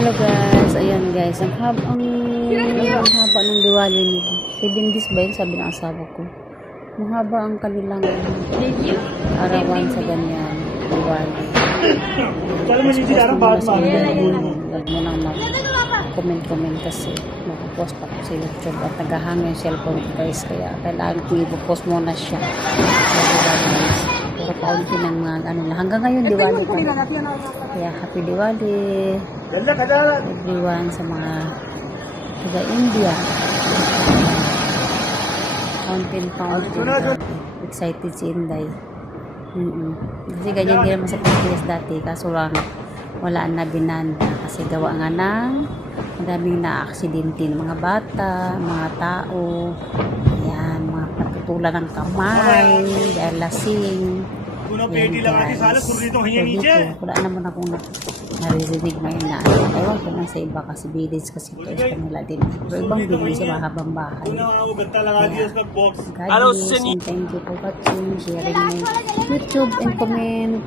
Hello guys, ayan guys, ang haba ng Diwali nito. 7 days ba yun, sabi ng asawa ko. Mahaba ang kanilang arawan sa ganyan, Diwali. Huwag mo nang mag-comment kasi mag-post pa ko sa YouTube at naghahang yung cellphone ko guys, kaya kailangan ko i-post muna siya. Pero paunti ng mga ano na. Hanggang ngayon, Diwali pa. Kaya happy Diwali everyone sa mga taga-India. Fountain. Excited si Inday. Kasi ganyan din naman sa Pilipinas dati. Kaso lang, wala na binanda. Kasi gawa nga ng madaming na-aksidente ng mga bata, mga tao. Ayan, mga naputulan ng kamay, dahil lasing. Ayan guys. So dito, wala naman akong naririnig ngayon na ewan ko lang sa iba kasi village kasi ito sa kanila din. Pero ibang village sa mahabang bahay. God bless and thank you for watching, sharing my YouTube and comment.